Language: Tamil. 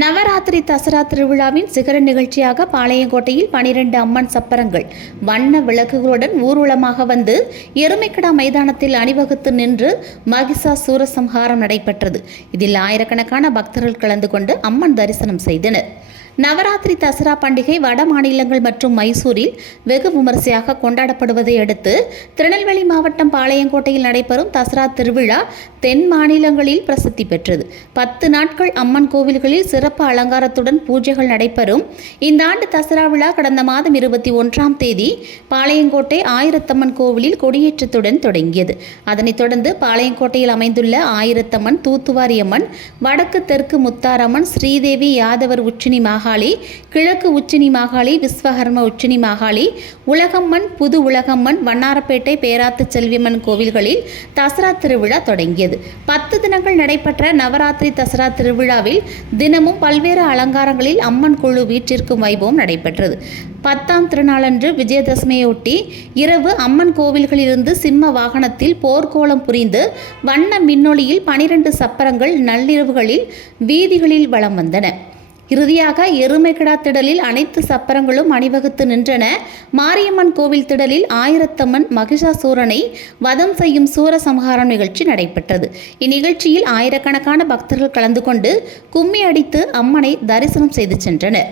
நவராத்திரி தசரா திருவிழாவின் சிகர நிகழ்ச்சியாக பாளையங்கோட்டையில் 12 அம்மன் சப்பரங்கள் வண்ண விளக்குகளுடன் ஊர்வலமாக வந்து எருமைக்கடா மைதானத்தில் அணிவகுத்து நின்று மகிஷாசூர சம்ஹாரம் நடைபெற்றது. இதில் ஆயிரக்கணக்கான பக்தர்கள் கலந்து கொண்டு அம்மன் தரிசனம் செய்தனர். நவராத்திரி தசரா பண்டிகை வட மாநிலங்கள் மற்றும் மைசூரில் வெகு விமரிசையாக கொண்டாடப்படுவதை அடுத்து திருநெல்வேலி மாவட்டம் பாளையங்கோட்டையில் நடைபெறும் தசரா திருவிழா தென் மாநிலங்களில் பிரசித்தி பெற்றது. 10 நாட்கள் அம்மன் கோவில்களில் சிறப்பு அலங்காரத்துடன் பூஜைகள் நடைபெறும். இந்த ஆண்டு தசரா விழா கடந்த மாதம் 21ஆம் தேதி பாளையங்கோட்டை ஆயிரத்தம்மன் கோவிலில் கொடியேற்றத்துடன் தொடங்கியது. அதனைத் தொடர்ந்து பாளையங்கோட்டையில் அமைந்துள்ள ஆயிரத்தம்மன், தூத்துவாரியம்மன், வடக்கு தெற்கு முத்தாரம்மன், ஸ்ரீதேவி யாதவர் உச்சினி மாகாளி, கிழக்கு உச்சினி மாகாளி, விஸ்வகர்ம உச்சினி மாகாளி, உலகம்மன், புது உலகம்மன், வண்ணாரப்பேட்டை பேராத்து செல்வியம்மன் கோவில்களில் தசரா திருவிழா தொடங்கியது. 10 தினங்கள் நடைபெற்ற நவராத்திரி தசரா திருவிழாவில் தினமும் பல்வேறு அலங்காரங்களில் அம்மன் குழு வீற்றிருக்கும் வைபவம் நடைபெற்றது. 10ஆம் திருநாளன்று விஜயதசமியொட்டி இரவு அம்மன் கோவில்களிலிருந்து சிம்ம வாகனத்தில் போர்க்கோலம் புரிந்து வண்ண மின்னொளியில் 12 சப்பரங்கள் நள்ளிரவுகளில் வீதிகளில் வலம் வந்தன. இறுதியாக எருமைக்கடா திடலில் அனைத்து சப்பரங்களும் அணிவகுத்து நின்றன. மாரியம்மன் கோவில் திடலில் ஆயிரத்தம்மன் மகிஷாசூரனை வதம் செய்யும் சூரசம்ஹாரம் நிகழ்ச்சி நடைபெற்றது. இந்நிகழ்ச்சியில் ஆயிரக்கணக்கான பக்தர்கள் கலந்து கொண்டு கும்மி அடித்து அம்மனை தரிசனம் செய்து சென்றனர்.